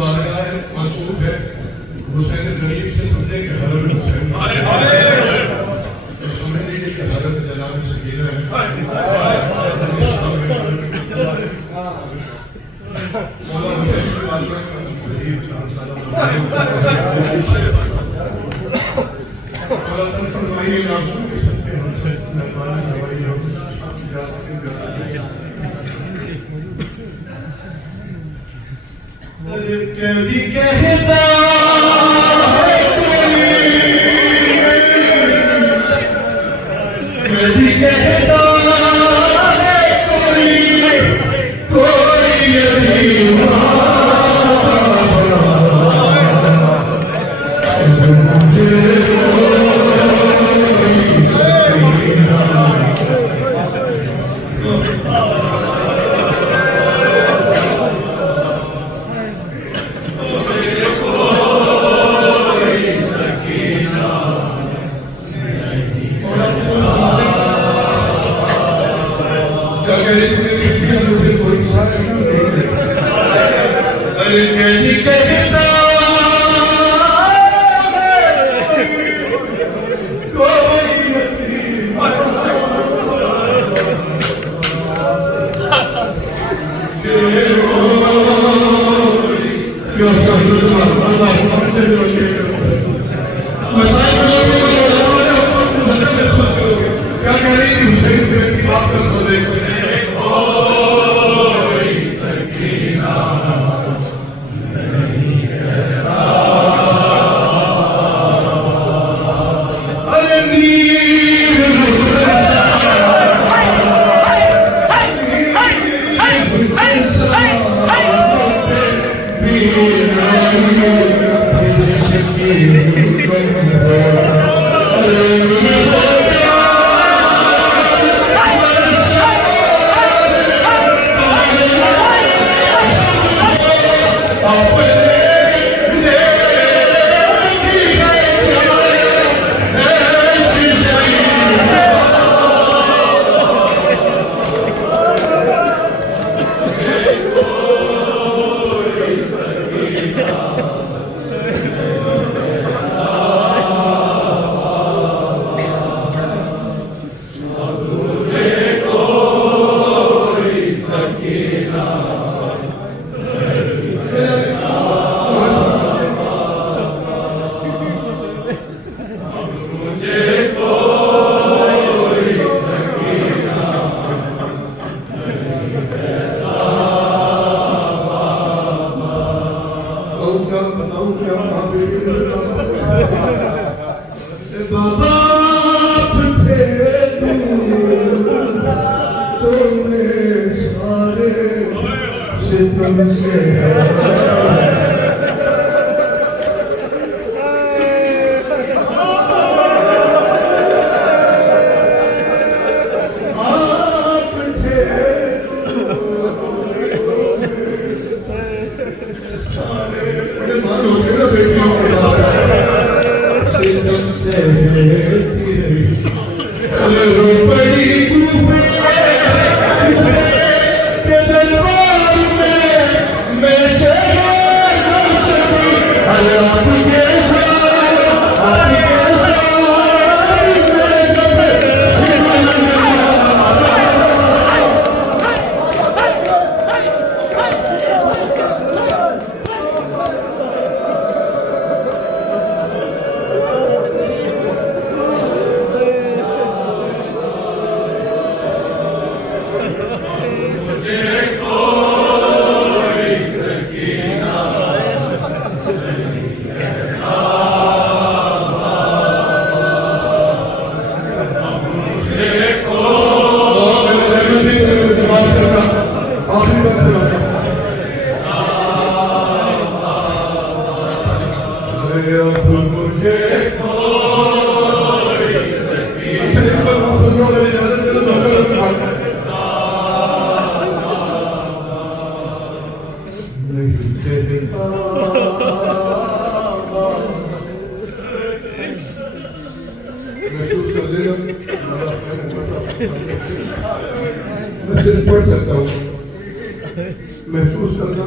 बारगाह मंसूब है हुसैन गरीब से समझे कि हज़रत हुसैन समझ लीजिए कि हज़रत जनाब सकीना है। मौला हुसैन की वालिदा गरीब 4 साल फरमाइए नासुम के सबके हमसे मेहरबानी हवाई हो जा सकेंगे। कभी कहता है कोई, कभी कहता है कोई, कोई अभी क्या कह रही थी हुसैन की बात का सुन मैं सिर्फ पढ़ सकता हूँ। महसूस करना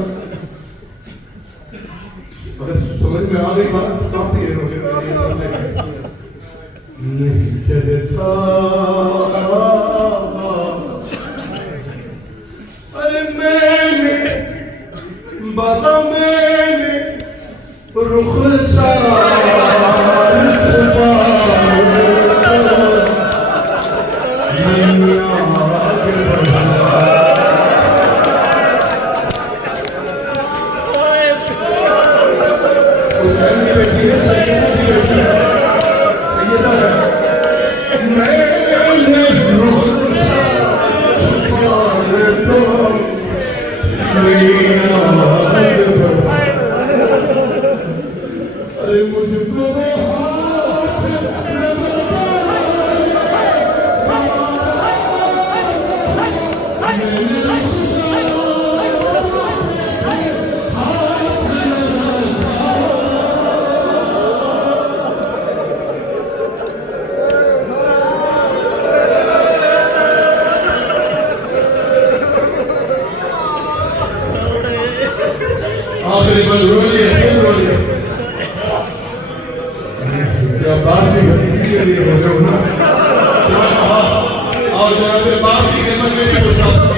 मगर समझ में आ गई बात, काफी देर हो गई नहीं चलता। अरे मैंने बाबा मैंने रुखसार और जनाब बाप की खिदमत में भी